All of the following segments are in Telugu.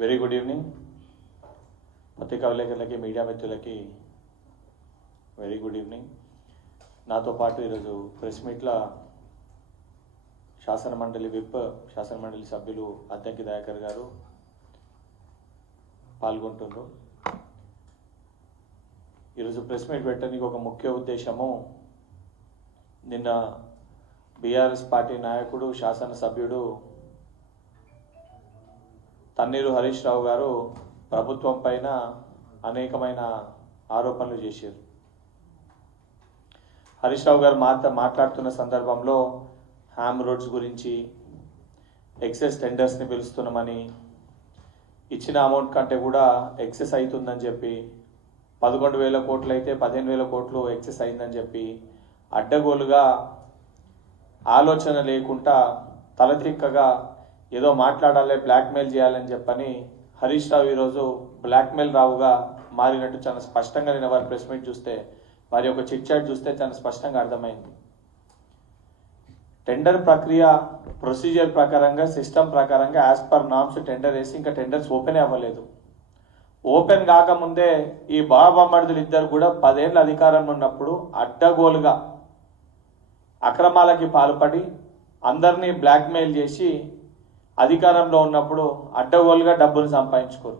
Very good evening. పత్రికా విలేకరులకి, మీడియా మిత్రులకి వెరీ గుడ్ ఈవినింగ్. నాతో పాటు ఈరోజు ప్రెస్ మీట్లో శాసనమండలి శాసనమండలి సభ్యులు అద్దంకి దయాకర్ గారు పాల్గొంటున్నారు. ఈరోజు ప్రెస్ మీట్ పెట్టడానికి ఒక ముఖ్య ఉద్దేశము, నిన్న బీఆర్ఎస్ పార్టీ నాయకుడు శాసనసభ్యుడు తన్నీరు హరీష్ రావు గారు ప్రభుత్వం పైన అనేకమైన ఆరోపణలు చేశారు. హరీష్ రావు గారు మాట్లాడుతున్న సందర్భంలో హ్యామ్ రోడ్స్ గురించి, ఎక్సెస్ టెండర్స్ని పిలుస్తున్నామని, ఇచ్చిన అమౌంట్ కంటే కూడా ఎక్సెస్ అవుతుందని చెప్పి, 11,000 కోట్లు అయితే 15,000 కోట్లు ఎక్సెస్ అయిందని చెప్పి, అడ్డగోలుగా ఆలోచన లేకుండా తలతిక్కగా ఏదో మాట్లాడాలి, బ్లాక్మెయిల్ చేయాలని చెప్పని హరీష్ రావు ఈరోజు బ్లాక్మెయిల్ రావుగా మారినట్టు చాలా స్పష్టంగా నేను వారి ప్రెస్ మీట్ చూస్తే, వారి యొక్క చిట్ చాట్ చూస్తే చాలా స్పష్టంగా అర్థమైంది. టెండర్ ప్రక్రియ ప్రొసీజర్ ప్రకారంగా, సిస్టమ్ ప్రకారంగా యాజ్ పర్ నామ్స్ టెండర్ వేసి ఇంకా టెండర్స్ ఓపెన్ అవ్వలేదు. ఓపెన్ కాకముందే ఈ బాబామర్దులు ఇద్దరు కూడా 10 ఏళ్ళ అధికారంలో ఉన్నప్పుడు అడ్డగోలుగా అక్రమాలకి పాల్పడి అందరినీ బ్లాక్మెయిల్ చేసి అధికారంలో ఉన్నప్పుడు అడ్డగోలుగా డబ్బులు సంపాదించుకోరు.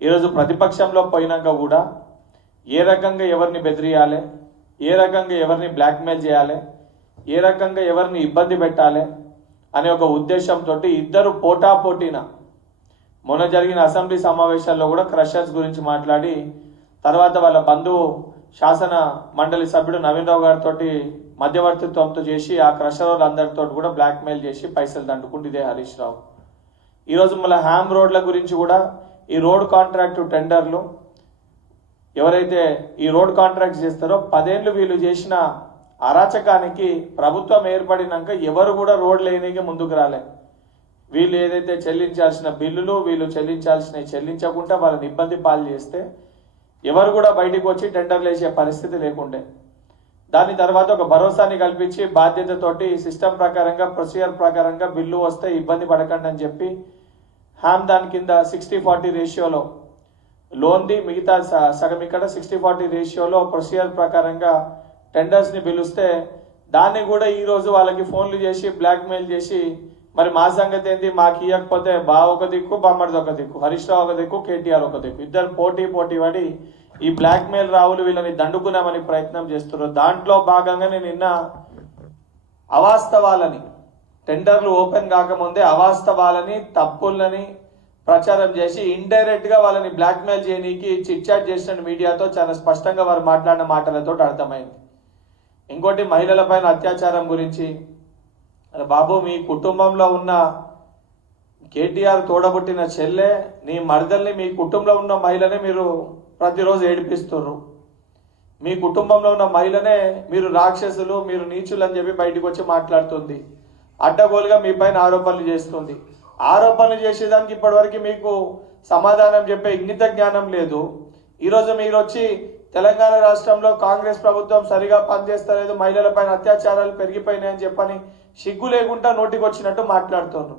ఈరోజు ప్రతిపక్షంలో పోయినాక కూడా ఏ రకంగా ఎవరిని బెదిరియాలి, ఏ రకంగా ఎవరిని బ్లాక్మెయిల్ చేయాలి, ఏ రకంగా ఎవరిని ఇబ్బంది పెట్టాలి అనే ఒక ఉద్దేశంతో ఇద్దరు పోటాపోటీన మొన్న జరిగిన అసెంబ్లీ సమావేశాల్లో కూడా క్రషర్స్ గురించి మాట్లాడి, తర్వాత వాళ్ళ బంధువు శాసన మండలి సభ్యుడు నవీన్ రావు గారితో మధ్యవర్తిత్వంతో చేసి ఆ క్రషర్ అందరితో కూడా బ్లాక్మెయిల్ చేసి పైసలు దండుకుంటే ఇదే హరీష్ రావు. ఈరోజు మళ్ళీ హ్యామ్ రోడ్ల గురించి కూడా, ఈ రోడ్ కాంట్రాక్టు టెండర్లు ఎవరైతే ఈ రోడ్ కాంట్రాక్ట్ చేస్తారో 10 ఏళ్ళు వీళ్ళు చేసిన అరాచకానికి ప్రభుత్వం ఏర్పడినాక ఎవరు కూడా రోడ్లు వేయడానికి ముందుకు రాలే. వీళ్ళు ఏదైతే చెల్లించాల్సిన బిల్లులు వీళ్ళు చెల్లించాల్సినవి చెల్లించకుండా వాళ్ళని ఇబ్బంది పాలు చేస్తే ఎవరు కూడా బయటికి వచ్చి టెండర్లు వేసే పరిస్థితి లేకుండే. దాని తర్వాత ఒక భరోసాని కల్పించి బాధ్యతతోటి సిస్టమ్ ప్రకారంగా, ప్రొసీజర్ ప్రకారంగా బిల్లు వస్తే ఇబ్బంది పడకండి అని చెప్పి హ్యామ్ దాని కింద 60-40 రేషియోలో లోన్ది, మిగతా సగం ఇక్కడ 60-40 రేషియోలో ప్రొసీజర్ ప్రకారంగా టెండర్స్ని పిలుస్తే దాన్ని కూడా ఈరోజు వాళ్ళకి ఫోన్లు చేసి బ్లాక్మెయిల్ చేసి, మరి మా సంగతి ఏంటి, మాకు ఇవ్వకపోతే బావ ఒక దిక్కు, బొమ్మడిది ఒక దిక్కు, హరీష్ రావు ఒక దిక్కు, కేటీఆర్ ఒక దిక్కు, ఇద్దరు పోటీ పడి ఈ బ్లాక్మెయిల్ రావులు వీళ్ళని దండుకున్నామని ప్రయత్నం చేస్తున్నారు. దాంట్లో భాగంగానే నిన్న అవాస్తవాలని, టెండర్లు ఓపెన్ కాకముందే అవాస్తవాలని, తప్పులని ప్రచారం చేసి ఇండైరెక్ట్ గా వాళ్ళని బ్లాక్మెయిల్ చేయడానికి చిట్ చాట్ చేసిన మీడియాతో చాలా స్పష్టంగా వారు మాట్లాడిన మాటలతో అర్థమైంది. ఇంకోటి, మహిళల పైన అత్యాచారం గురించి, బాబు మీ కుటుంబంలో ఉన్న కేటీఆర్ తోడబుట్టిన చెల్లె, నీ మరదల్ని, మీ కుటుంబంలో ఉన్న మహిళనే మీరు ప్రతిరోజు ఏడిపిస్తున్నారు. మీ కుటుంబంలో ఉన్న మహిళనే మీరు రాక్షసులు, మీరు నీచులు అని చెప్పి బయటకు వచ్చి మాట్లాడుతుంది. అడ్డగోలుగా మీ పైన ఆరోపణలు చేస్తుంది. ఆరోపణలు చేసేదానికి ఇప్పటివరకు మీకు సమాధానం చెప్పే ఇంగిత జ్ఞానం లేదు. ఈరోజు మీరు వచ్చి తెలంగాణ రాష్ట్రంలో కాంగ్రెస్ ప్రభుత్వం సరిగా పనిచేస్తలేదు, మహిళల పైన అత్యాచారాలు పెరిగిపోయినాయని చెప్పని సిగ్గు లేకుండా నోటికి వచ్చినట్టు మాట్లాడుతున్నారు.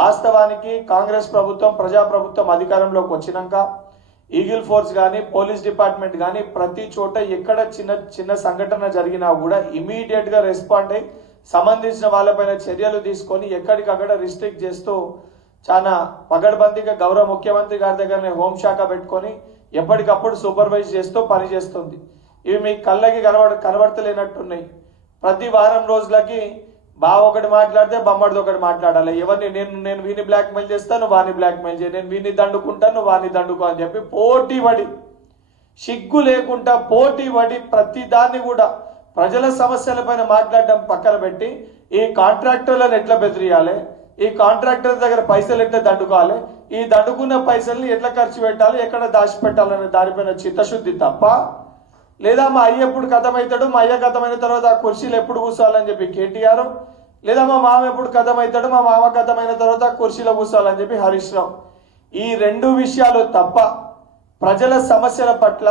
వాస్తవానికి కాంగ్రెస్ ప్రభుత్వం, ప్రజాప్రభుత్వం అధికారంలోకి వచ్చినాక ఈగిల్ ఫోర్స్ కానీ, పోలీస్ డిపార్ట్మెంట్ కానీ ప్రతి చోట ఎక్కడ చిన్న సంఘటన జరిగినా కూడా ఇమీడియట్ గా రెస్పాండ్ అయ్యి సంబంధించిన వాళ్ళపైన చర్యలు తీసుకొని ఎక్కడికక్కడ రిస్ట్రిక్ట్ చేస్తూ చాలా పగడ్బందీగా గౌరవ ముఖ్యమంత్రి గారి దగ్గరనే హోంశాఖ పెట్టుకొని ఎప్పటికప్పుడు సూపర్వైజ్ చేస్తూ పనిచేస్తుంది. ఇవి మీకు కళ్ళకి కనబడతలేనట్టున్నాయి. ప్రతి వారం రోజులకి బావ ఒకటి మాట్లాడితే బొమ్మడిది ఒకటి మాట్లాడాలి. ఎవరిని నేను వీని బ్లాక్మెయిల్ చేస్తాను, వాని బ్లాక్మెయిల్ చేయి, నేను వీని దండుకుంటాను, వాని దండుకో అని చెప్పి పోటీపడి, సిగ్గు లేకుండా పోటీపడి ప్రతి దాన్ని కూడా ప్రజల సమస్యలపైన మాట్లాడడం పక్కన పెట్టి ఈ కాంట్రాక్టర్లను ఎట్లా బెదిరియాలి, ఈ కాంట్రాక్టర్ దగ్గర పైసలు ఎట్లా దండుకోవాలి, ఈ దండుకున్న పైసల్ని ఎట్లా ఖర్చు పెట్టాలి, ఎక్కడ దాచిపెట్టాలనే దానిపైన చిత్తశుద్ధి తప్ప, లేదా మా అయ్య ఎప్పుడు కథమవుతాడు, మా అయ్య కథమైన తర్వాత ఆ కుర్చీలు ఎప్పుడు కూర్చోవాలని చెప్పి కేటీఆర్, లేదా మా మామ ఎప్పుడు కథమవుతాడు, మా మామ కథమైన తర్వాత ఆ కుర్చీలో కూర్చోవాలని చెప్పి హరీష్ రావు. ఈ 2 విషయాలు తప్ప ప్రజల సమస్యల పట్ల